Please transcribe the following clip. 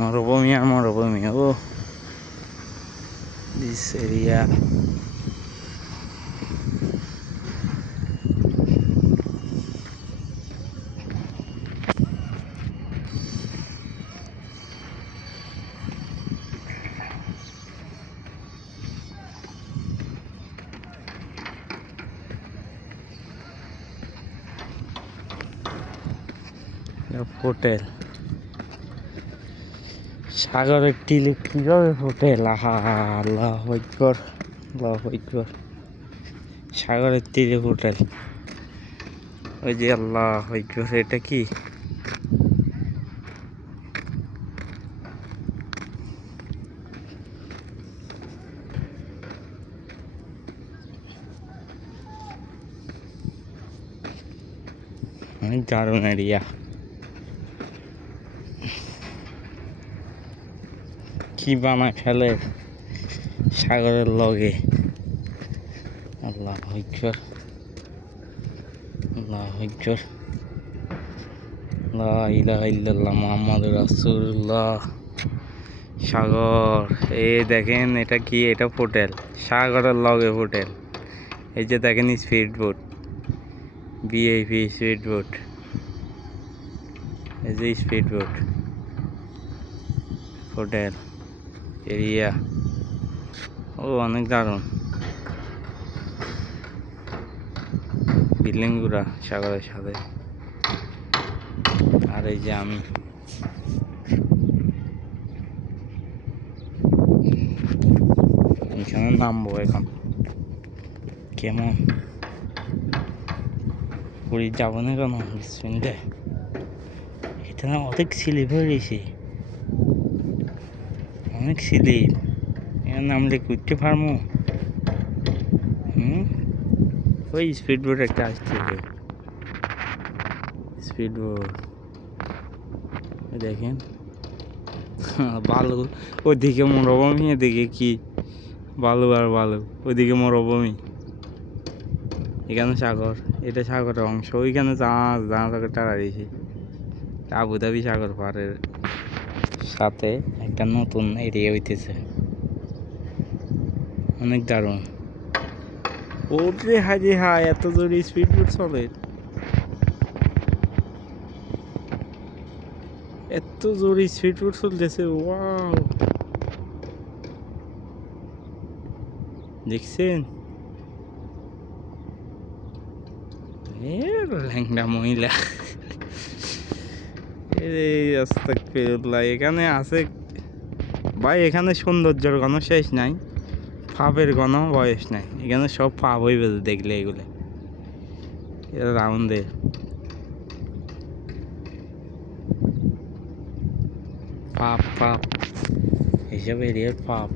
মরুভূমি আর মরুভূমি। ও this area hotel, সাগরের টিলে কিভাবে হোটেল। আহা আল্লাহু আকবার, আল্লাহু আকবার। সাগরের তীরে হোটেল, ওই যে আল্লাহু আকবার। এটা কি অনেক দারুণ এরিয়া। কি বানায় ফেলে সাগরের লগে। আল্লাহু আকবার, আল্লাহু আকবার, লা ইলাহা ইল্লাল্লাহ মুহাম্মাদুর রাসূলুল্লাহ। সাগর, এই দেখেন এটা কি, এটা হোটেল, সাগরের লগে হোটেল। এই যে দেখেন speed boat, VIP speed boat. এই যে স্পিড বোট, হোটেল এরিয়া। ও অনেক দারুণ বিল্ডিংগুলা সাগরের সাথে। আর এই যে আমি এখানে নামবো এখন। কেমন পুরী যাবো না কেন শুনলে? এটা না অনেক স্লিপ হয়ে গেছে, অনেক স্লিপ। এখানে নামলে উঠতে পারবো? ওই স্পিড বোট একটা আসছে, স্পিড বোট দেখেন। বালু ওইদিকে মরুভূমি, এদিকে কি বালু আর বালু। ওইদিকে মরুভূমি, এখানে সাগর। এটা সাগরের অংশ। ওইখানে জাহাজ টাড়া দিয়েছে। আবুধাবি সাগর পাড়ের সাথে একটা নতুন এরিয়া হইতেছে, অনেক দারুণ। ওরে হাজি হাই, এত জোরে স্পিড বোট চলে, এত জোরে স্পিড বোট চলতেছে। ওয়াও, দেখছেন? ল্যাংড়া মহিলা। আস্তাগফিরুল্লাহ। এখানে আছে ভাই, এখানে সৌন্দর্যের কোনো শেষ নাই, পাপের কোনো বয়স নাই। এখানে সব পাপ হইবে দেখলে এগুলো। এটা রাউন্ডে পাপ, পাপ এইসব এরিয়ার পাপ।